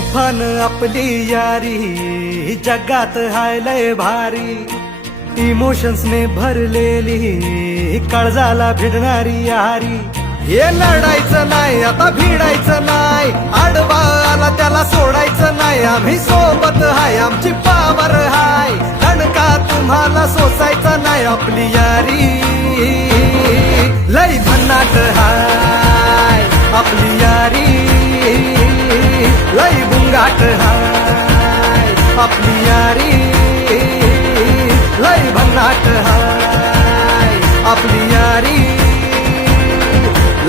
तुफान आपली यारी जगात हाय लय भारी, इमोशन्स ने भरलेली काळजाला भिडणारी यारी. हे लढायचं नाही आता भिडायचं नाही, आडवा आला त्याला सोडायचं नाही. आम्ही सोबत हाय आमची पावर हाय, दणका तुम्हाला सोसायचा नाही. आपली यारी लय भन्नाट हाय, आपली यारी लय बुंगाट हाय. आपली यारी लय भन्नाट हाय, आपली यारी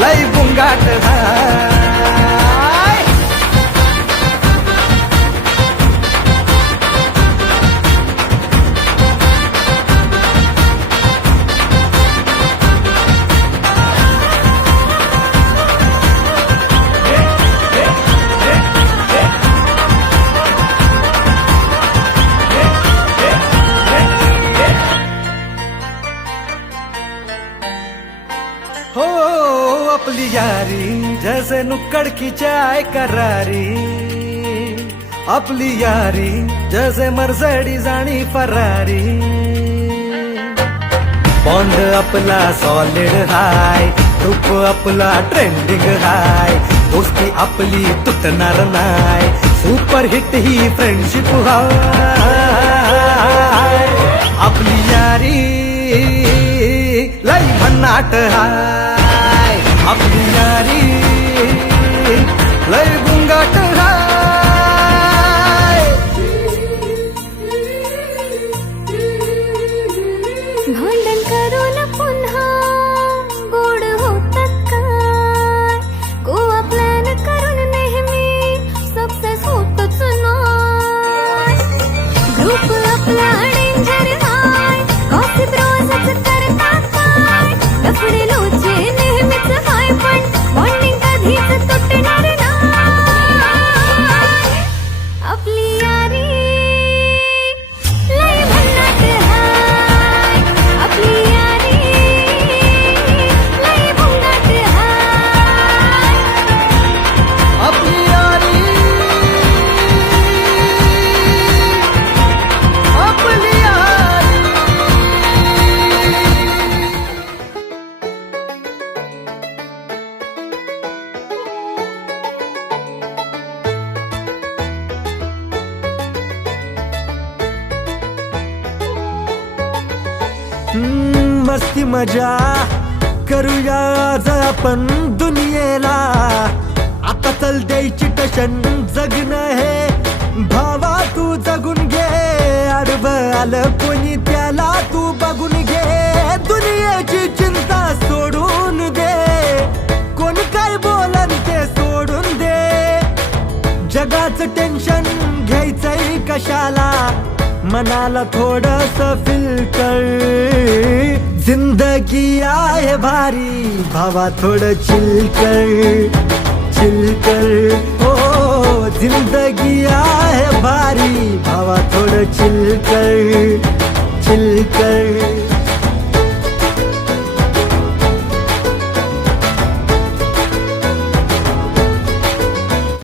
लय बुंगाट हाय. हो आपली यारी जैसे नुक्कड़ की चाय करारी, आपली यारी जैसे मर्सिडीज आणि फरारी. बॉन्ड आपला सॉलिड हाय, ग्रुप आपला ट्रेंडिंग हाय, दोस्ती आपली तुटणार नाय, सुपर हिट ही फ्रेंडशिप हाय. आपली यारी लय भन्नाट हाय, आपली यारी लय बुंगाट हाय. भांडण करून पुन्हा गोड होतात काय, गोवा प्लॅन करून नेहमी सक्सेस होतच नाही. ग्रुप आपला डेंजर हाय, गॉसिप रोजच करतात काय, लफडे लोचे नेहमीच हाय, पण बॉन्डिंग कधीच तुटणार नाही. आपली यारी लय भन्नाट हाय, आपली यारी लय बुंगाट हाय. आपली यारी आपली यारी. मस्ती मजा करूया आज आपण दुनियेला, आता चल द्यायची टशन जगणं हे भावा तू जगून घे. आडवं आलं कोणी त्याला तू बघून घे, दुनियेची चिंता सोडून दे, कोणी काय बोलन ते सोडून दे. जगाचं टेन्शन घ्यायचंय कशाला, मनाला थोडस फील कर. जिंदगी आहे भारी भावा थोडं चिल कर, चिल कर. हो जिंदगी आहे भारी भावा थोडं चिल कर, चिल कर.